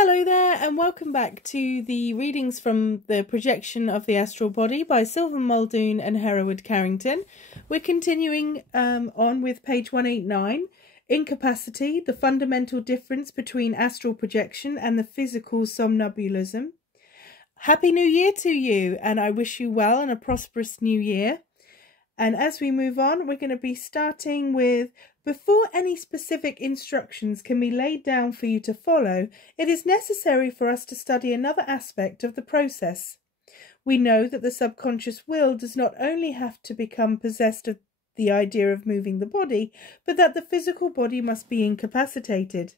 Hello there, and welcome back to the readings from the Projection of the Astral Body by Sylvan, Muldoon and Hereward Carrington. We're continuing on with page 189, Incapacity, the fundamental difference between astral projection and the physical somnambulism. Happy New Year to you, and I wish you well and a prosperous new year. And as we move on, we're going to be starting with, before any specific instructions can be laid down for you to follow, it is necessary for us to study another aspect of the process. We know that the subconscious will does not only have to become possessed of the idea of moving the body, but that the physical body must be incapacitated.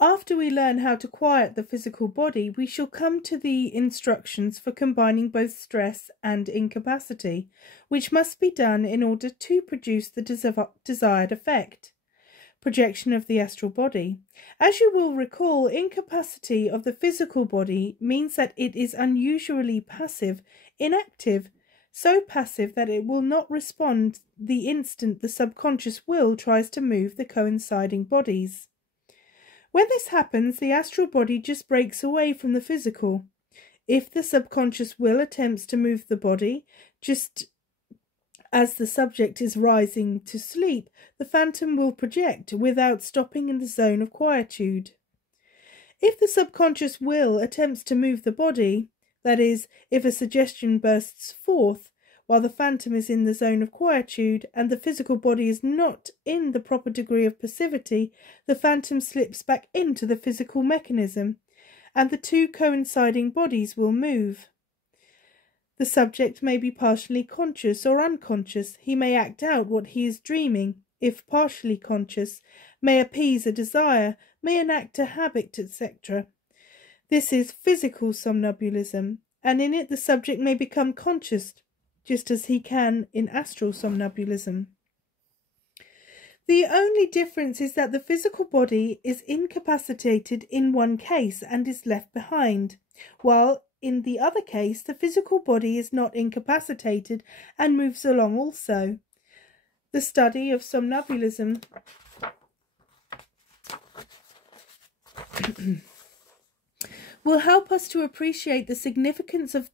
After we learn how to quiet the physical body, we shall come to the instructions for combining both stress and incapacity, which must be done in order to produce the desired effect. Projection of the astral body. As you will recall, incapacity of the physical body means that it is unusually passive, inactive, so passive that it will not respond the instant the subconscious will tries to move the coinciding bodies. When this happens, the astral body just breaks away from the physical. If the subconscious will attempts to move the body, just as the subject is rising to sleep, the phantom will project without stopping in the zone of quietude. If the subconscious will attempts to move the body, that is, if a suggestion bursts forth, while the phantom is in the zone of quietude and the physical body is not in the proper degree of passivity, the phantom slips back into the physical mechanism, and the two coinciding bodies will move. The subject may be partially conscious or unconscious. He may act out what he is dreaming, if partially conscious, may appease a desire, may enact a habit, etc. This is physical somnambulism, and in it the subject may become conscious, just as he can in astral somnambulism. The only difference is that the physical body is incapacitated in one case and is left behind, while in the other case the physical body is not incapacitated and moves along also. The study of somnambulism will help us to appreciate the significance of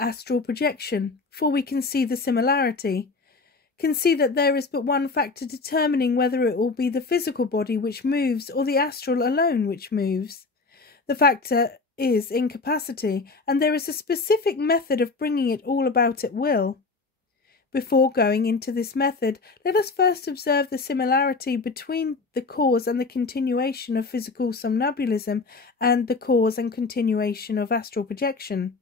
astral projection, for we can see the similarity, can see that there is but one factor determining whether it will be the physical body which moves or the astral alone which moves. The factor is incapacity, and there is a specific method of bringing it all about at will. Before going into this method, let us first observe the similarity between the cause and the continuation of physical somnambulism and the cause and continuation of astral projection.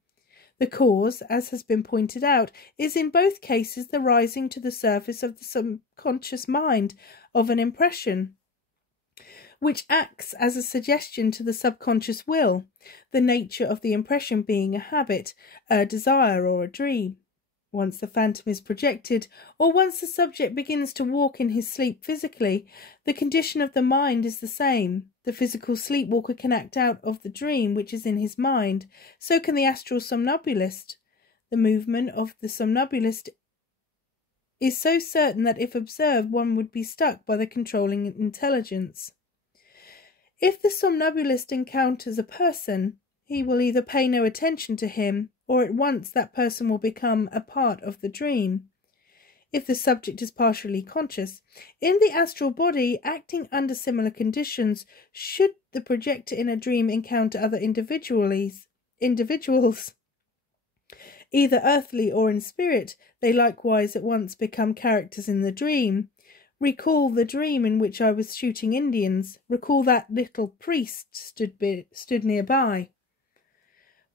The cause, as has been pointed out, is in both cases the rising to the surface of the subconscious mind of an impression, which acts as a suggestion to the subconscious will, the nature of the impression being a habit, a desire or a dream. Once the phantom is projected, or once the subject begins to walk in his sleep physically, the condition of the mind is the same. The physical sleepwalker can act out of the dream which is in his mind, so can the astral somnambulist. The movement of the somnambulist is so certain that if observed one would be struck by the controlling intelligence. If the somnambulist encounters a person, he will either pay no attention to him, or at once that person will become a part of the dream. If the subject is partially conscious, in the astral body, acting under similar conditions, should the projector in a dream encounter other individuals, either earthly or in spirit, they likewise at once become characters in the dream. Recall the dream in which I was shooting Indians. Recall that little priest stood nearby.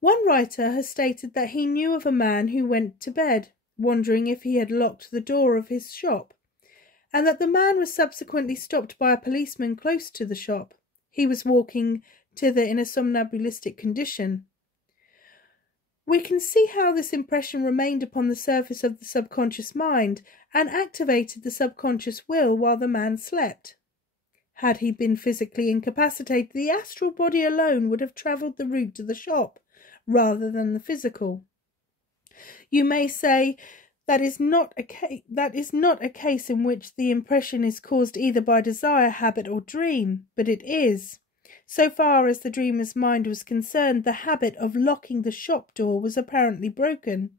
One writer has stated that he knew of a man who went to bed, wondering if he had locked the door of his shop, and that the man was subsequently stopped by a policeman close to the shop. He was walking thither in a somnambulistic condition. We can see how this impression remained upon the surface of the subconscious mind and activated the subconscious will while the man slept. Had he been physically incapacitated, the astral body alone would have travelled the route to the shop, rather than the physical. You may say that is not a case in which the impression is caused either by desire, habit or dream, but it is. So far as the dreamer's mind was concerned, the habit of locking the shop door was apparently broken.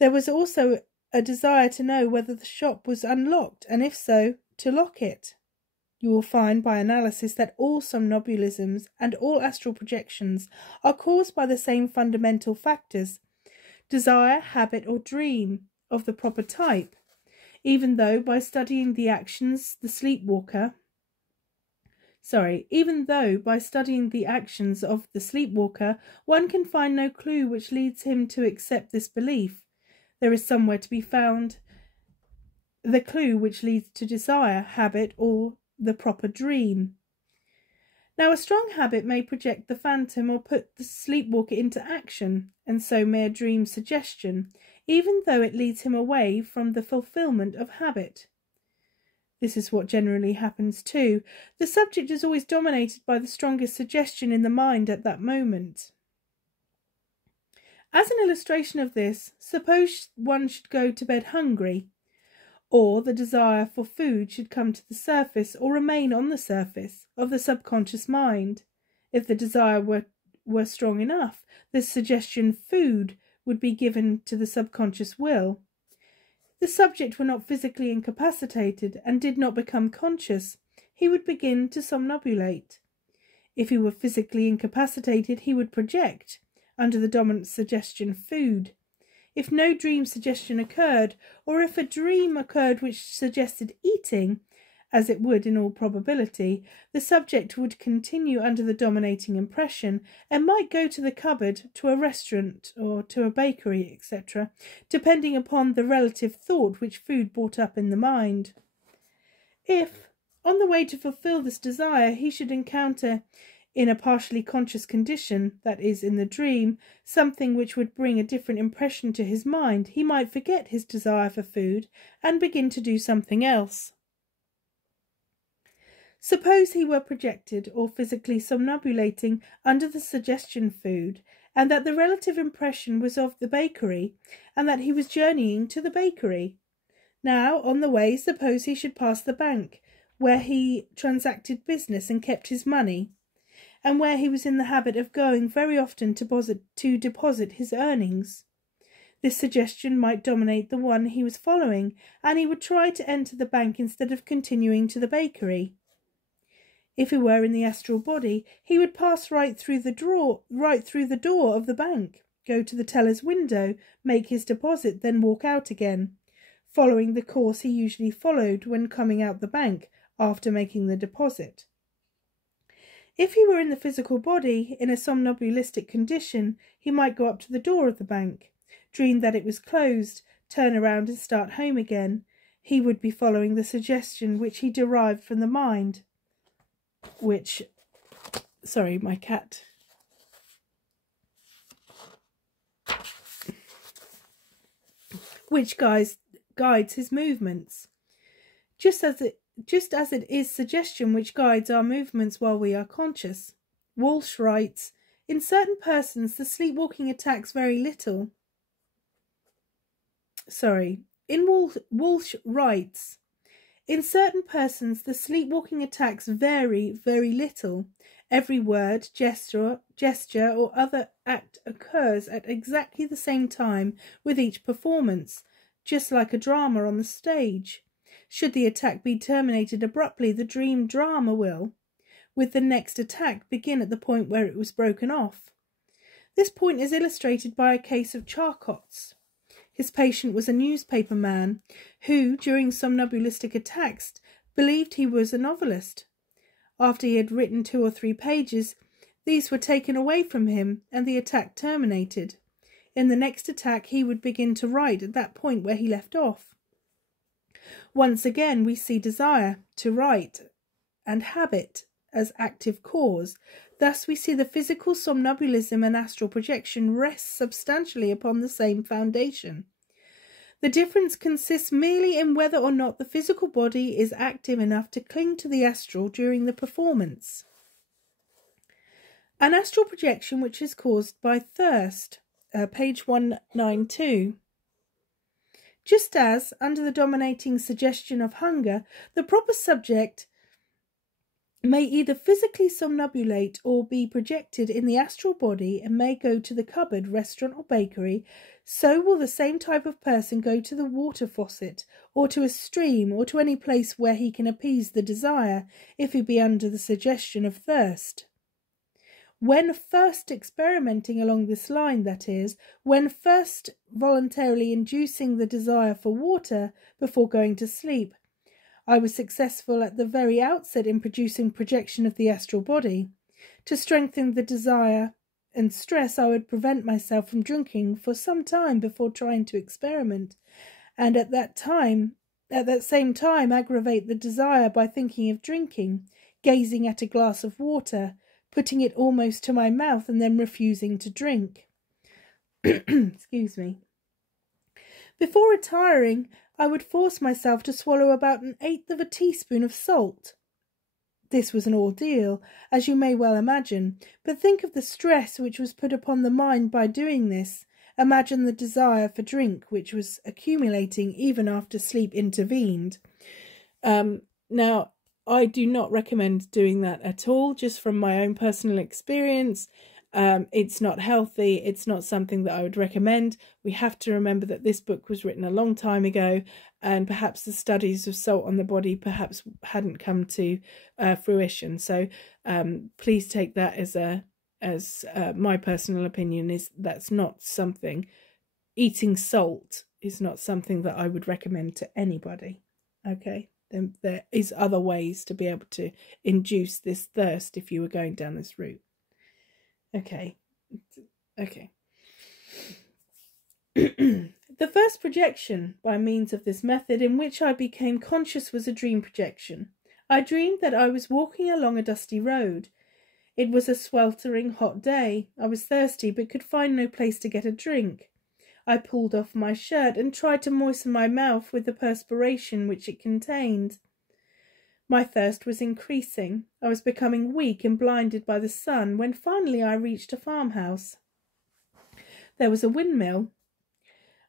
There was also a desire to know whether the shop was unlocked, and if so, to lock it. You will find by analysis that all somnambulisms and all astral projections are caused by the same fundamental factors: desire, habit, or dream of the proper type, even though by studying the actions of the sleepwalker, one can find no clue which leads him to accept this belief. There is somewhere to be found the clue which leads to desire, habit, or the proper dream. Now, a strong habit may project the phantom or put the sleepwalker into action, and so may a dream suggestion, even though it leads him away from the fulfillment of habit. This is what generally happens too. The subject is always dominated by the strongest suggestion in the mind at that moment. As an illustration of this, suppose one should go to bed hungry, or the desire for food should come to the surface or remain on the surface of the subconscious mind. If the desire were strong enough, the suggestion food would be given to the subconscious will. The subject were not physically incapacitated and did not become conscious, he would begin to somnambulate. If he were physically incapacitated, he would project, under the dominant suggestion food. If no dream suggestion occurred, or if a dream occurred which suggested eating, as it would in all probability, the subject would continue under the dominating impression and might go to the cupboard, to a restaurant, or to a bakery, etc., depending upon the relative thought which food brought up in the mind. If, on the way to fulfil this desire, he should encounter, in a partially conscious condition, that is, in the dream, something which would bring a different impression to his mind, he might forget his desire for food and begin to do something else. Suppose he were projected or physically somnambulating under the suggestion food, and that the relative impression was of the bakery, and that he was journeying to the bakery. Now, on the way, suppose he should pass the bank, where he transacted business and kept his money, and where he was in the habit of going very often to deposit his earnings. This suggestion might dominate the one he was following, and he would try to enter the bank instead of continuing to the bakery. If he were in the astral body, he would pass right through the door of the bank, go to the teller's window, make his deposit, then walk out again, following the course he usually followed when coming out the bank after making the deposit. If he were in the physical body, in a somnambulistic condition, he might go up to the door of the bank, dream that it was closed, turn around and start home again. He would be following the suggestion which he derived from the mind, which guides his movements, just as it is suggestion which guides our movements while we are conscious. Walsh writes, in certain persons the sleepwalking attacks very little. Walsh writes, in certain persons the sleepwalking attacks vary very little. Every word, gesture, or other act occurs at exactly the same time with each performance, just like a drama on the stage. Should the attack be terminated abruptly, the dream drama will, with the next attack, begin at the point where it was broken off. This point is illustrated by a case of Charcot's. His patient was a newspaper man who, during somnambulistic attacks, believed he was a novelist. After he had written 2 or 3 pages, these were taken away from him and the attack terminated. In the next attack, he would begin to write at that point where he left off. Once again, we see desire to write and habit as active cause. Thus, we see the physical somnambulism and astral projection rest substantially upon the same foundation. The difference consists merely in whether or not the physical body is active enough to cling to the astral during the performance. An astral projection which is caused by thirst, page 192. Just as, under the dominating suggestion of hunger, the proper subject may either physically somnambulate or be projected in the astral body and may go to the cupboard, restaurant or bakery, so will the same type of person go to the water faucet or to a stream or to any place where he can appease the desire, if he be under the suggestion of thirst. When first experimenting along this line, that is, when first voluntarily inducing the desire for water before going to sleep, I was successful at the very outset in producing projection of the astral body. To strengthen the desire and stress, I would prevent myself from drinking for some time before trying to experiment, and at that same time aggravate the desire by thinking of drinking, gazing at a glass of water, putting it almost to my mouth and then refusing to drink. Excuse me. Before retiring, I would force myself to swallow about 1/8 of a teaspoon of salt. This was an ordeal, as you may well imagine, but think of the stress which was put upon the mind by doing this. Imagine the desire for drink which was accumulating even after sleep intervened. Now, I do not recommend doing that at all, just from my own personal experience. It's not healthy. It's not something that I would recommend. We have to remember that this book was written a long time ago, and perhaps the studies of salt on the body perhaps hadn't come to fruition. So please take that as my personal opinion. Is that's not something. Eating salt is not something that I would recommend to anybody. Okay, then there is other ways to be able to induce this thirst if you were going down this route. Okay. The first projection by means of this method in which I became conscious was a dream projection. I dreamed that I was walking along a dusty road. It was a sweltering hot day. I was thirsty but could find no place to get a drink. I pulled off my shirt and tried to moisten my mouth with the perspiration which it contained. My thirst was increasing. I was becoming weak and blinded by the sun when finally I reached a farmhouse. There was a windmill.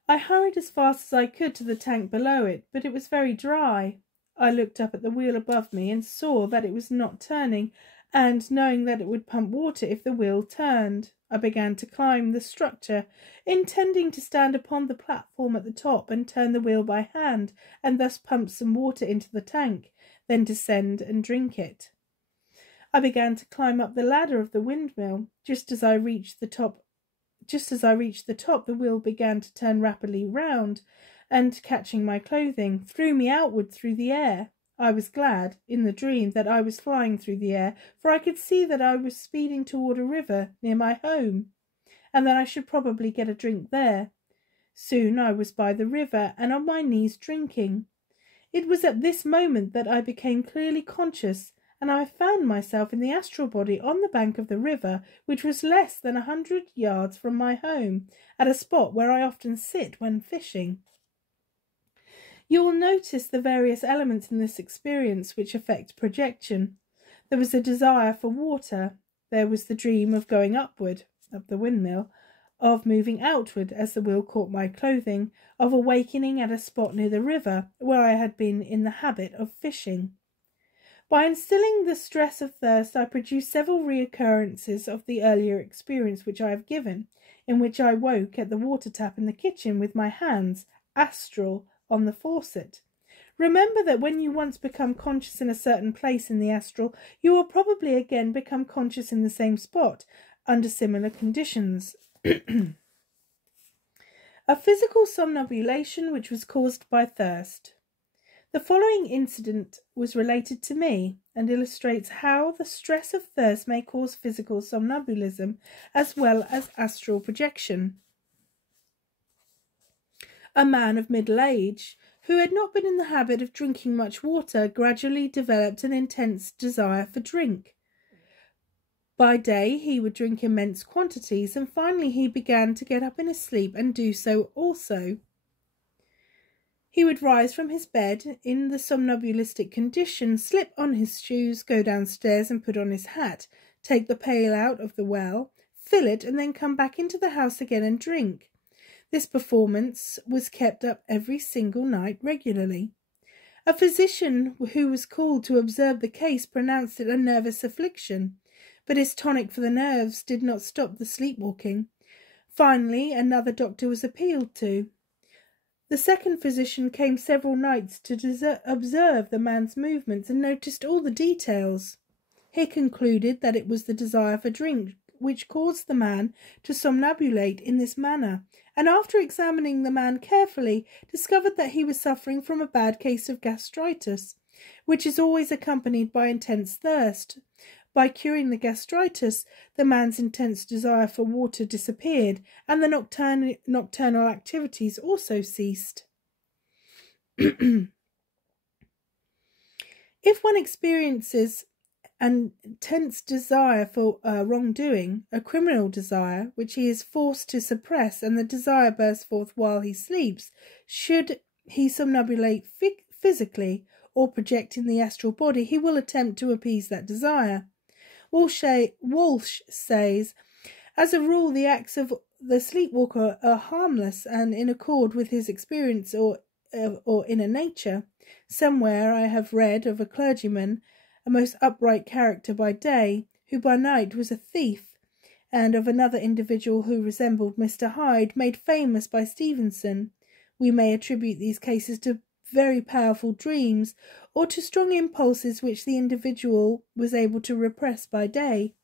I hurried as fast as I could to the tank below it, but it was very dry. I looked up at the wheel above me and saw that it was not turning, and knowing that it would pump water if the wheel turned, I began to climb the structure, intending to stand upon the platform at the top and turn the wheel by hand, and thus pump some water into the tank, then descend and drink it. I began to climb up the ladder of the windmill. Just as I reached the top, the wheel began to turn rapidly round, and catching my clothing, threw me outward through the air. I was glad, in the dream, that I was flying through the air, for I could see that I was speeding toward a river near my home, and that I should probably get a drink there. Soon I was by the river and on my knees drinking. It was at this moment that I became clearly conscious, and I found myself in the astral body on the bank of the river, which was less than 100 yards from my home, at a spot where I often sit when fishing. You will notice the various elements in this experience which affect projection. There was a desire for water. There was the dream of going upward, up the windmill, of moving outward as the wheel caught my clothing, of awakening at a spot near the river where I had been in the habit of fishing. By instilling the stress of thirst, I produced several reoccurrences of the earlier experience which I have given, in which I woke at the water tap in the kitchen with my hands, astral, on the faucet. Remember that when you once become conscious in a certain place in the astral, you will probably again become conscious in the same spot, under similar conditions. A physical somnambulation which was caused by thirst. The following incident was related to me and illustrates how the stress of thirst may cause physical somnambulism as well as astral projection. A man of middle age, who had not been in the habit of drinking much water, gradually developed an intense desire for drink. By day he would drink immense quantities, and finally he began to get up in his sleep and do so also. He would rise from his bed in the somnambulistic condition, slip on his shoes, go downstairs and put on his hat, take the pail out of the well, fill it, and then come back into the house again and drink. This performance was kept up every single night regularly. A physician who was called to observe the case pronounced it a nervous affliction, but his tonic for the nerves did not stop the sleepwalking. Finally, another doctor was appealed to. The second physician came several nights to observe the man's movements and noticed all the details. He concluded that it was the desire for drink which caused the man to somnambulate in this manner, and after examining the man carefully, discovered that he was suffering from a bad case of gastritis, which is always accompanied by intense thirst. By curing the gastritis, the man's intense desire for water disappeared, and the nocturnal activities also ceased. If one experiences an intense desire for wrongdoing, a criminal desire, which he is forced to suppress, and the desire bursts forth while he sleeps, should he somnambulate physically or project in the astral body, he will attempt to appease that desire. Walsh says, as a rule, the acts of the sleepwalker are harmless and in accord with his experience or inner nature. Somewhere I have read of a clergyman, a most upright character by day, who by night was a thief, and of another individual who resembled Mr. Hyde, made famous by Stevenson. We may attribute these cases to very powerful dreams, or to strong impulses which the individual was able to repress by day.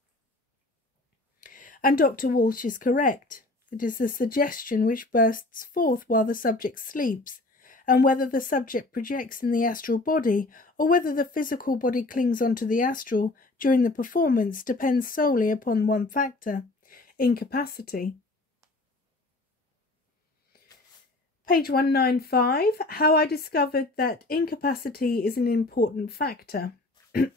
And Dr. Walsh is correct. It is the suggestion which bursts forth while the subject sleeps, and whether the subject projects in the astral body, or whether the physical body clings onto the astral during the performance, depends solely upon one factor: incapacity. Page 195, how I discovered that incapacity is an important factor. Let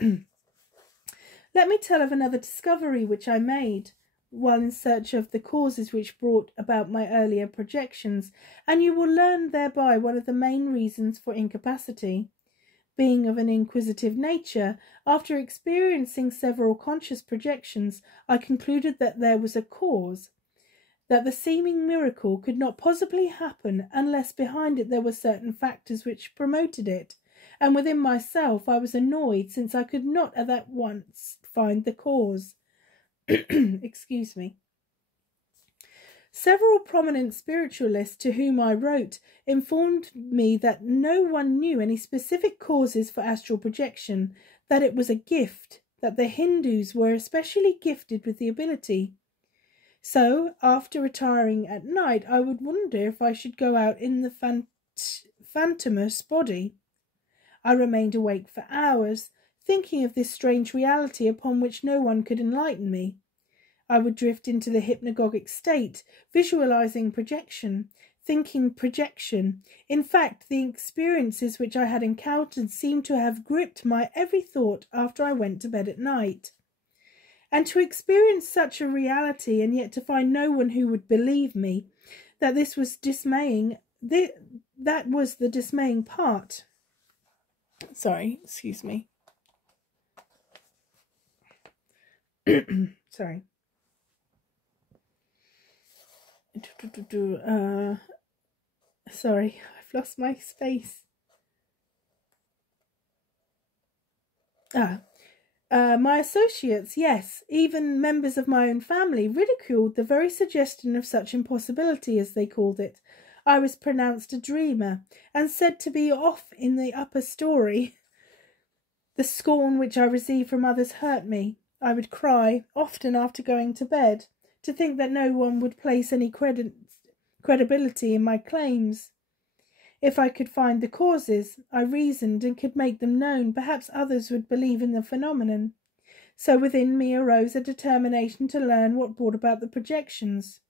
me tell of another discovery which I made while in search of the causes which brought about my earlier projections, and you will learn thereby one of the main reasons for incapacity. Being of an inquisitive nature, after experiencing several conscious projections, I concluded that there was a cause, that the seeming miracle could not possibly happen unless behind it there were certain factors which promoted it, and within myself I was annoyed, since I could not at once find the cause. Excuse me. Several prominent spiritualists to whom I wrote informed me that no one knew any specific causes for astral projection, that it was a gift, that the Hindus were especially gifted with the ability. So, after retiring at night, I would wonder if I should go out in the phantomous body. I remained awake for hours, thinking of this strange reality upon which no one could enlighten me. I would drift into the hypnagogic state, visualizing projection, thinking projection. In fact, the experiences which I had encountered seemed to have gripped my every thought after I went to bed at night. And to experience such a reality, and yet to find no one who would believe me, that this was dismaying, that was the dismaying part. Sorry, excuse me. Sorry. Sorry, I've lost my space. My associates, yes, even members of my own family, ridiculed the very suggestion of such impossibility, as they called it. I was pronounced a dreamer, and said to be off in the upper story. The scorn which I received from others hurt me. I would cry, often after going to bed, to think that no one would place any credibility in my claims. If I could find the causes, I reasoned, and could make them known, perhaps others would believe in the phenomenon. So within me arose a determination to learn what brought about the projections.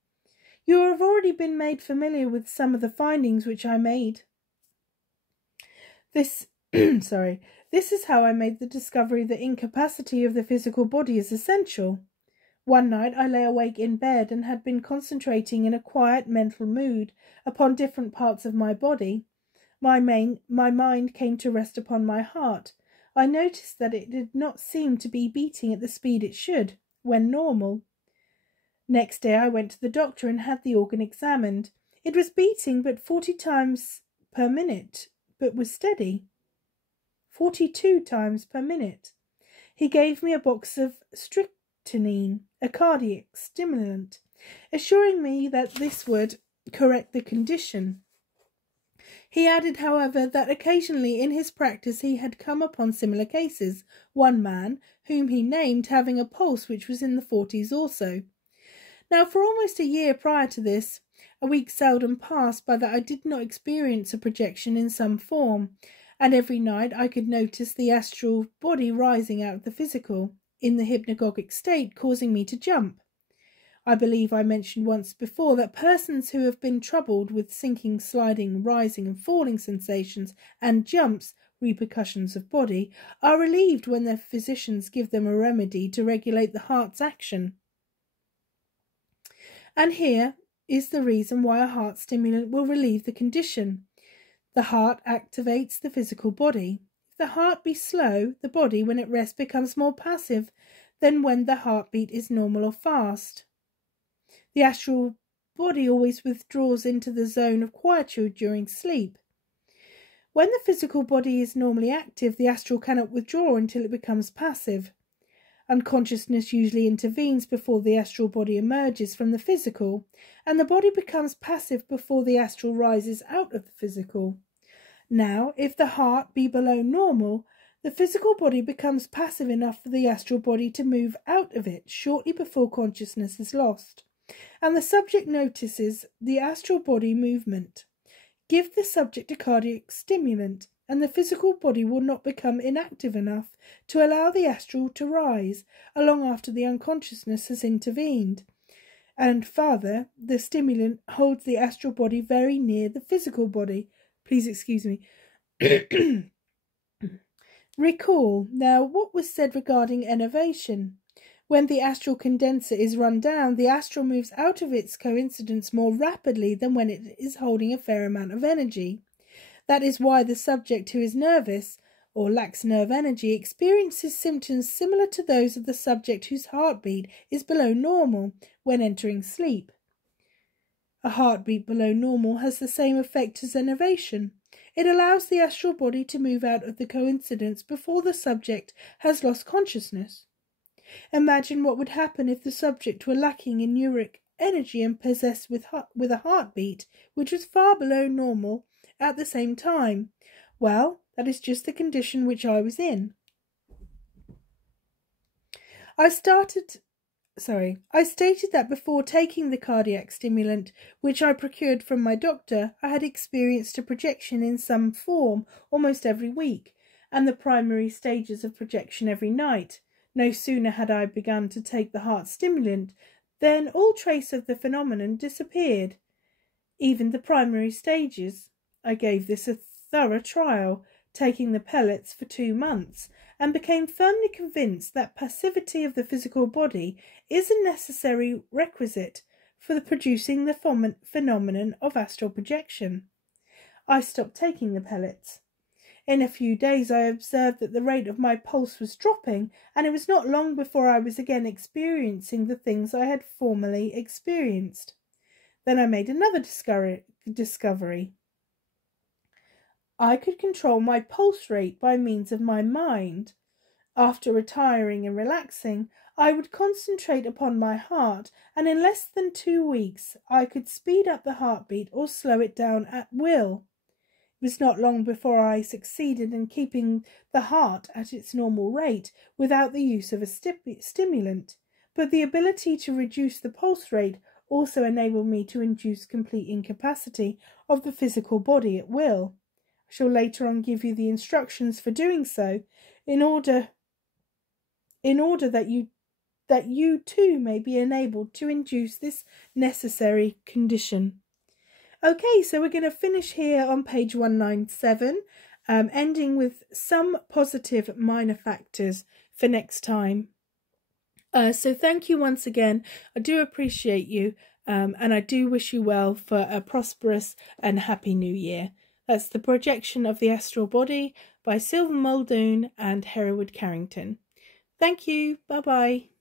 You have already been made familiar with some of the findings which I made. This is how I made the discovery that incapacity of the physical body is essential. One night I lay awake in bed and had been concentrating in a quiet mental mood upon different parts of my body. My mind came to rest upon my heart. I noticed that it did not seem to be beating at the speed it should, when normal. Next day I went to the doctor and had the organ examined. It was beating but 40 times per minute, but was steady. 42 times per minute. He gave me a box of strychnine, a cardiac stimulant, assuring me that this would correct the condition. He added, however, that occasionally in his practice he had come upon similar cases, one man, whom he named, having a pulse which was in the 40s also. Now, for almost a year prior to this, a week seldom passed by that I did not experience a projection in some form, and every night I could notice the astral body rising out of the physical, in the hypnagogic state, causing me to jump. I believe I mentioned once before that persons who have been troubled with sinking, sliding, rising and falling sensations and jumps, repercussions of body, are relieved when their physicians give them a remedy to regulate the heart's action. And here is the reason why a heart stimulant will relieve the condition. The heart activates the physical body. If the heart be slow, the body, when at rest, becomes more passive than when the heartbeat is normal or fast. The astral body always withdraws into the zone of quietude during sleep. When the physical body is normally active, the astral cannot withdraw until it becomes passive. Unconsciousness usually intervenes before the astral body emerges from the physical, and the body becomes passive before the astral rises out of the physical. Now, if the heart be below normal, the physical body becomes passive enough for the astral body to move out of it shortly before consciousness is lost, and the subject notices the astral body movement. Give the subject a cardiac stimulant, and the physical body will not become inactive enough to allow the astral to rise, long after the unconsciousness has intervened. And further, the stimulant holds the astral body very near the physical body. Please excuse me. Recall now what was said regarding enervation. When the astral condenser is run down, the astral moves out of its coincidence more rapidly than when it is holding a fair amount of energy. That is why the subject who is nervous or lacks nerve energy experiences symptoms similar to those of the subject whose heartbeat is below normal when entering sleep. A heartbeat below normal has the same effect as enervation. It allows the astral body to move out of the coincidence before the subject has lost consciousness. Imagine what would happen if the subject were lacking in neuric energy and possessed with a heartbeat which was far below normal at the same time. Well, that is just the condition which I was in. I stated that before taking the cardiac stimulant, which I procured from my doctor, I had experienced a projection in some form almost every week, and the primary stages of projection every night. No sooner had I begun to take the heart stimulant than all trace of the phenomenon disappeared. Even the primary stages. I gave this a thorough trial, taking the pellets for 2 months, and became firmly convinced that passivity of the physical body is a necessary requisite for the producing the phenomenon of astral projection. I stopped taking the pellets. In a few days I observed that the rate of my pulse was dropping, and it was not long before I was again experiencing the things I had formerly experienced. Then I made another discovery. I could control my pulse rate by means of my mind. After retiring and relaxing, I would concentrate upon my heart, and in less than 2 weeks I could speed up the heartbeat or slow it down at will. It was not long before I succeeded in keeping the heart at its normal rate without the use of a stimulant, but the ability to reduce the pulse rate also enabled me to induce complete incapacity of the physical body at will. I shall later on give you the instructions for doing so, in order that you too may be enabled to induce this necessary condition. Okay, so we're going to finish here on page 197, ending with some positive minor factors for next time. So thank you once again. I do appreciate you, and I do wish you well for a prosperous and happy new year. That's The Projection of the Astral Body by Sylvan Muldoon and Hereward Carrington. Thank you. Bye-bye.